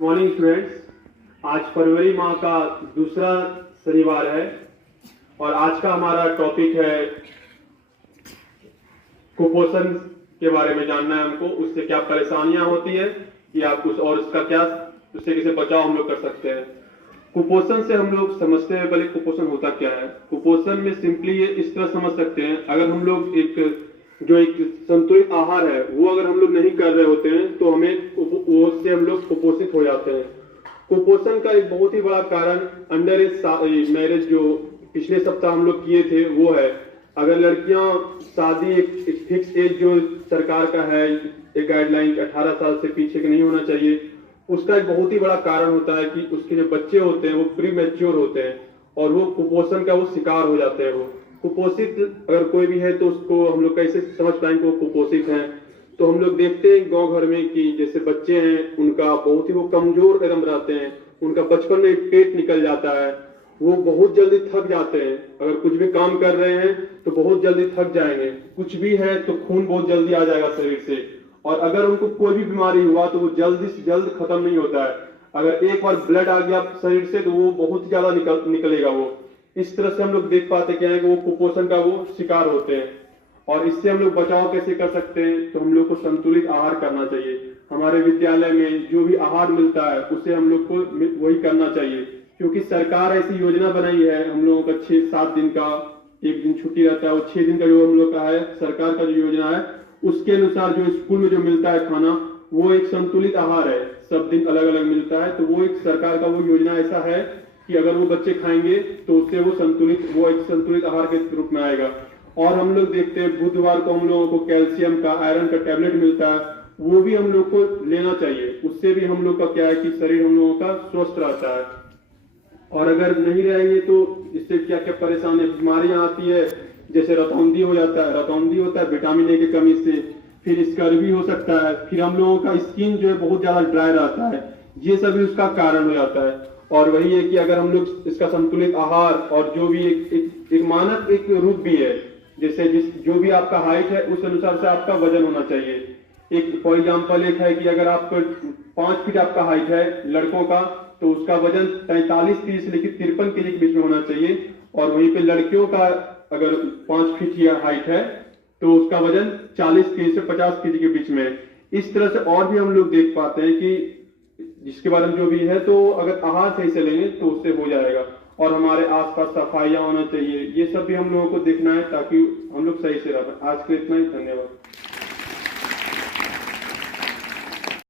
Morning students, आज फरवरी माह का दूसरा शनिवार है और आज का हमारा टॉपिक है कुपोषण के बारे में जानना है हमको। उससे क्या परेशानियां होती है या कुछ और उसका क्या, उससे कैसे बचाव हम लोग कर सकते हैं। कुपोषण से हम लोग समझते हैं पहले कुपोषण होता क्या है। कुपोषण में सिंपली ये इस तरह समझ सकते हैं, अगर हम लोग एक संतुलित आहार है वो अगर हम लोग नहीं कर रहे होते हैं तो हमें उससे हम लोग कुपोषित हो जाते हैं। कुपोषण का एक बहुत ही बड़ा कारण अंडर एज मैरिज जो पिछले सप्ताह हम लोग किए थे वो है। अगर लड़कियां शादी एक फिक्स एज जो सरकार का है, एक गाइडलाइन 18 साल से पीछे का नहीं होना चाहिए, उसका एक बहुत ही बड़ा कारण होता है कि उसके जो बच्चे होते हैं वो प्री मैच्योर होते हैं और वो कुपोषण का वो शिकार हो जाते हैं। वो कुपोषित अगर कोई भी है तो उसको हम लोग कैसे समझ पाएंगे वो कुपोषित है। तो हम लोग देखते हैं गांव घर में कि जैसे बच्चे हैं उनका बहुत ही वो कमजोर कदम रहते हैं, उनका बचपन में पेट निकल जाता है, वो बहुत जल्दी थक जाते हैं। अगर कुछ भी काम कर रहे हैं तो बहुत जल्दी थक जाएंगे, कुछ भी है तो खून बहुत जल्दी आ जाएगा शरीर से, और अगर उनको कोई भी बीमारी हुआ तो वो जल्दी से जल्द खत्म नहीं होता है। अगर एक बार ब्लड आ गया शरीर से तो वो बहुत ज्यादा निकलेगा। वो इस तरह से हम लोग देख पाते क्या है कि वो कुपोषण का वो शिकार होते हैं। और इससे हम लोग बचाव कैसे कर सकते हैं, तो हम लोग को संतुलित आहार करना चाहिए। हमारे विद्यालय में जो भी आहार मिलता है उसे हम लोग को वही करना चाहिए, क्योंकि सरकार ऐसी योजना बनाई है हम लोगों का 6-7 दिन का, एक दिन छुट्टी रहता है और 6 दिन का जो हम लोग का है सरकार का जो योजना है उसके अनुसार जो स्कूल में जो मिलता है खाना वो एक संतुलित आहार है। सब दिन अलग अलग मिलता है, तो वो एक सरकार का वो योजना ऐसा है कि अगर वो बच्चे खाएंगे तो उससे वो एक संतुलित आहार के रूप में आएगा। और हम लोग देखते हैं बुधवार को हम लोगों को कैल्शियम का, आयरन का टैबलेट मिलता है, वो भी हम लोग को लेना चाहिए। उससे भी हम लोग का क्या है कि शरीर हम लोगों का स्वस्थ रहता है। और अगर नहीं रहेंगे तो इससे क्या क्या परेशानी बीमारियां आती है, जैसे रतौंधी हो जाता है, रतौंधी होता है विटामिन ए की कमी से, फिर स्कर्वी हो सकता है, फिर हम लोगों का स्किन जो है बहुत ज्यादा ड्राई रहता है, ये सभी उसका कारण हो जाता है। और वही है कि अगर हम लोग इसका संतुलित आहार और जो भी एक मानक एक रूप भी है, जैसे जो भी आपका हाइट है उस अनुसार से आपका वजन होना चाहिए। एक फॉर एग्जाम्पल एक है कि अगर आप 5 फीट आपका हाइट है लड़कों का तो उसका वजन 43-30 से लेकर 53 केजी के बीच में होना चाहिए। और वहीं पे लड़कियों का अगर 5 फीट या हाइट है तो उसका वजन 40 केजी से 50 केजी के बीच में। इस तरह से और भी हम लोग देख पाते हैं कि जिसके बारे में जो भी है, तो अगर आहार सही से लेंगे तो उससे हो जाएगा। और हमारे आसपास सफाइयां होना चाहिए, ये सब भी हम लोगों को देखना है ताकि हम लोग सही से रह पाए। आज के लिए इतना ही, धन्यवाद।